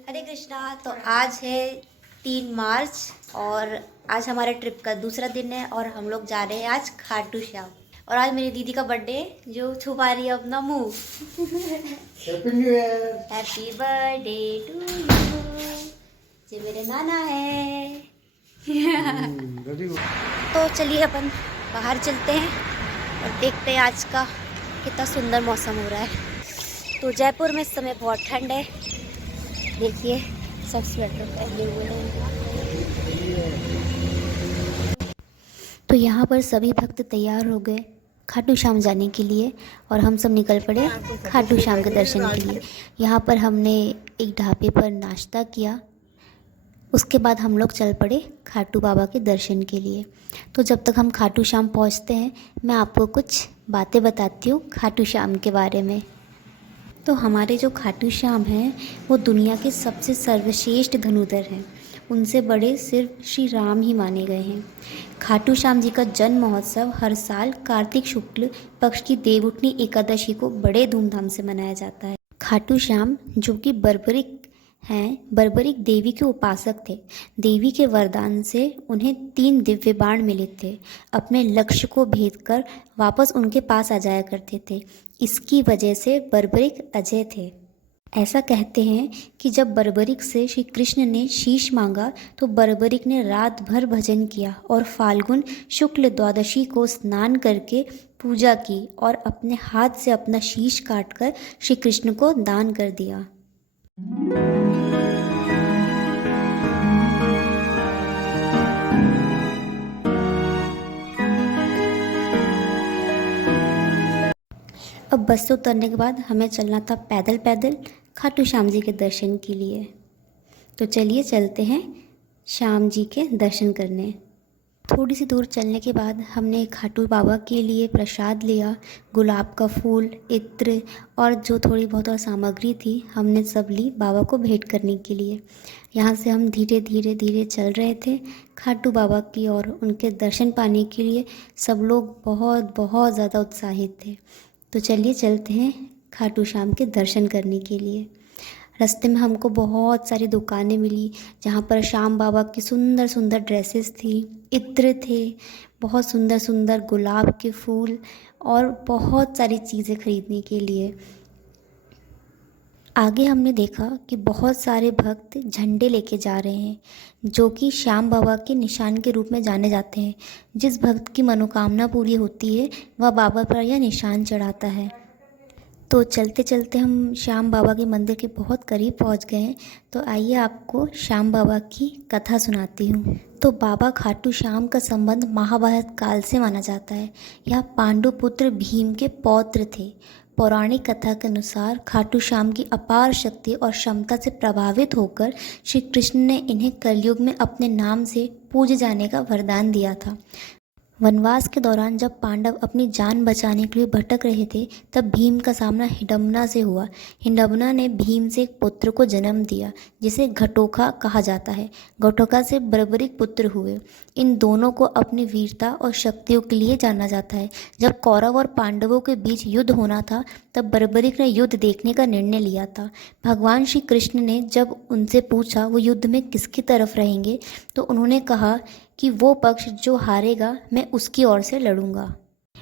हरे कृष्णा। तो आज है 3 मार्च और आज हमारे ट्रिप का दूसरा दिन है और हम लोग जा रहे हैं आज खाटू श्याम। और आज मेरी दीदी का बर्थडे है जो छुपा रही है अपना मुंह। Happy new year. Happy birthday to you. ये मेरे नाना है। तो चलिए अपन बाहर चलते हैं और देखते हैं आज का कितना सुंदर मौसम हो रहा है। तो जयपुर में इस समय बहुत ठंड है, देखिए सब स्वेटर पहने हुए हैं। तो यहाँ पर सभी भक्त तैयार हो गए खाटू श्याम जाने के लिए और हम सब निकल पड़े खाटू श्याम के दर्शन के लिए। यहाँ पर हमने एक ढाबे पर नाश्ता किया, उसके बाद हम लोग चल पड़े खाटू बाबा के दर्शन के लिए। तो जब तक हम खाटू श्याम पहुँचते हैं मैं आपको कुछ बातें बताती हूँ खाटू श्याम के बारे में। तो हमारे जो खाटू श्याम हैं वो दुनिया के सबसे सर्वश्रेष्ठ धनुधर हैं। उनसे बड़े सिर्फ श्री राम ही माने गए हैं। खाटू श्याम जी का जन्म महोत्सव हर साल कार्तिक शुक्ल पक्ष की देवउठनी एकादशी को बड़े धूमधाम से मनाया जाता है। खाटू श्याम जो कि बर्बरिक देवी के उपासक थे। देवी के वरदान से उन्हें 3 दिव्य बाण मिले थे। अपने लक्ष्य को भेद कर वापस उनके पास आ जाया करते थे। इसकी वजह से बर्बरिक अजय थे। ऐसा कहते हैं कि जब बर्बरिक से श्री कृष्ण ने शीश मांगा तो बर्बरिक ने रात भर भजन किया और फाल्गुन शुक्ल द्वादशी को स्नान करके पूजा की और अपने हाथ से अपना शीश काटकर श्री कृष्ण को दान कर दिया। अब बस से उतरने के बाद हमें चलना था पैदल पैदल खाटू श्याम जी के दर्शन के लिए। तो चलिए चलते हैं श्याम जी के दर्शन करने। थोड़ी सी दूर चलने के बाद हमने खाटू बाबा के लिए प्रसाद लिया। गुलाब का फूल, इत्र और जो थोड़ी बहुत और सामग्री थी हमने सब ली बाबा को भेंट करने के लिए। यहाँ से हम धीरे धीरे चल रहे थे खाटू बाबा की और उनके दर्शन पाने के लिए सब लोग बहुत ज़्यादा उत्साहित थे। तो चलिए चलते हैं खाटू श्याम के दर्शन करने के लिए। रास्ते में हमको बहुत सारी दुकानें मिली जहाँ पर श्याम बाबा की सुंदर सुंदर ड्रेसेस थी, इत्र थे, बहुत सुंदर सुंदर गुलाब के फूल और बहुत सारी चीज़ें खरीदने के लिए। आगे हमने देखा कि बहुत सारे भक्त झंडे लेके जा रहे हैं जो कि श्याम बाबा के निशान के रूप में जाने जाते हैं। जिस भक्त की मनोकामना पूरी होती है वह बाबा पर यह निशान चढ़ाता है। तो चलते चलते हम श्याम बाबा के मंदिर के बहुत करीब पहुंच गए हैं। तो आइए आपको श्याम बाबा की कथा सुनाती हूँ। तो बाबा खाटू श्याम का संबंध महाभारत काल से माना जाता है। यह पांडु पुत्र भीम के पौत्र थे। पौराणिक कथा के अनुसार खाटू श्याम की अपार शक्ति और क्षमता से प्रभावित होकर श्री कृष्ण ने इन्हें कलयुग में अपने नाम से पूजे जाने का वरदान दिया था। वनवास के दौरान जब पांडव अपनी जान बचाने के लिए भटक रहे थे तब भीम का सामना हिडम्बा से हुआ। हिडम्बा ने भीम से एक पुत्र को जन्म दिया जिसे घटोत्कच कहा जाता है। घटोत्कच से बर्बरिक पुत्र हुए। इन दोनों को अपनी वीरता और शक्तियों के लिए जाना जाता है। जब कौरव और पांडवों के बीच युद्ध होना था तब बर्बरिक ने युद्ध देखने का निर्णय लिया था। भगवान श्री कृष्ण ने जब उनसे पूछा वो युद्ध में किसकी तरफ रहेंगे तो उन्होंने कहा कि वो पक्ष जो हारेगा मैं उसकी ओर से लड़ूंगा।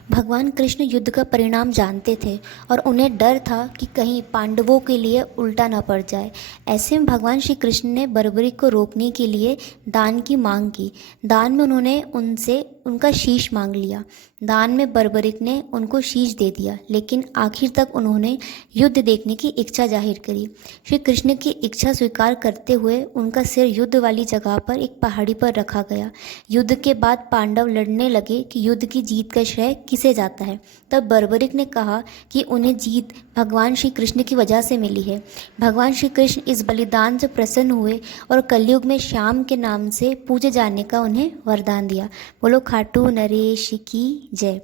भगवान कृष्ण युद्ध का परिणाम जानते थे और उन्हें डर था कि कहीं पांडवों के लिए उल्टा न पड़ जाए। ऐसे में भगवान श्री कृष्ण ने बर्बरिक को रोकने के लिए दान की मांग की। दान में उन्होंने उनसे उनका शीश मांग लिया। दान में बर्बरिक ने उनको शीश दे दिया, लेकिन आखिर तक उन्होंने युद्ध देखने की इच्छा जाहिर करी। श्री कृष्ण की इच्छा स्वीकार करते हुए उनका सिर युद्ध वाली जगह पर एक पहाड़ी पर रखा गया। युद्ध के बाद पांडव लड़ने लगे कि युद्ध की जीत का श्रेय किसे जाता है। तब बर्बरिक ने कहा कि उन्हें जीत भगवान श्री कृष्ण की वजह से मिली है। भगवान श्री कृष्ण इस बलिदान से प्रसन्न हुए और कलयुग में श्याम के नाम से पूजे जाने का उन्हें वरदान दिया। बोलो खाटू नरेश की जय।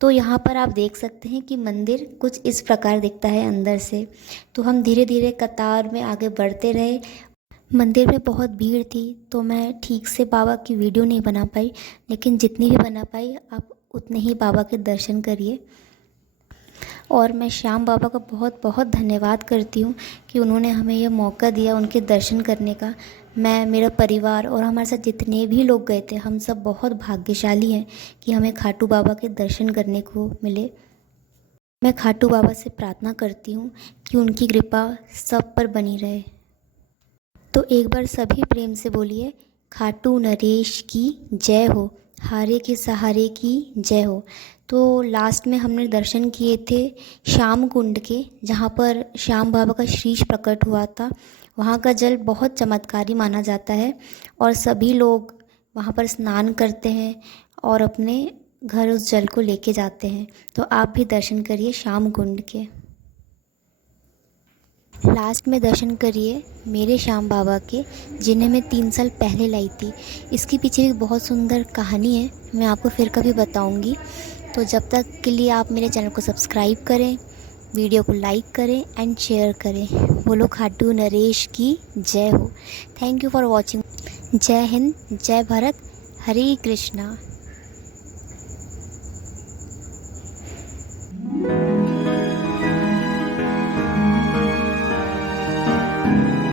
तो यहाँ पर आप देख सकते हैं कि मंदिर कुछ इस प्रकार दिखता है अंदर से। तो हम धीरे धीरे कतार में आगे बढ़ते रहे। मंदिर में बहुत भीड़ थी तो मैं ठीक से बाबा की वीडियो नहीं बना पाई, लेकिन जितनी भी बना पाई आप उतने ही बाबा के दर्शन करिए। और मैं श्याम बाबा का बहुत बहुत धन्यवाद करती हूँ कि उन्होंने हमें यह मौका दिया उनके दर्शन करने का। मैं, मेरा परिवार और हमारे साथ जितने भी लोग गए थे, हम सब बहुत भाग्यशाली हैं कि हमें खाटू बाबा के दर्शन करने को मिले। मैं खाटू बाबा से प्रार्थना करती हूँ कि उनकी कृपा सब पर बनी रहे। तो एक बार सभी प्रेम से बोलिए, खाटू नरेश की जय हो, हारे के सहारे की जय हो। तो लास्ट में हमने दर्शन किए थे श्याम कुंड के, जहाँ पर श्याम बाबा का शीश प्रकट हुआ था। वहाँ का जल बहुत चमत्कारी माना जाता है और सभी लोग वहाँ पर स्नान करते हैं और अपने घर उस जल को लेके जाते हैं। तो आप भी दर्शन करिए श्याम कुंड के। लास्ट में दर्शन करिए मेरे श्याम बाबा के, जिन्हें मैं 3 साल पहले लाई थी। इसके पीछे भी बहुत सुंदर कहानी है, मैं आपको फिर कभी बताऊंगी। तो जब तक के लिए आप मेरे चैनल को सब्सक्राइब करें, वीडियो को लाइक करें एंड शेयर करें। बोलो खाटू नरेश की जय हो। Thank you for watching. जय हिंद, जय भारत, हरे कृष्णा।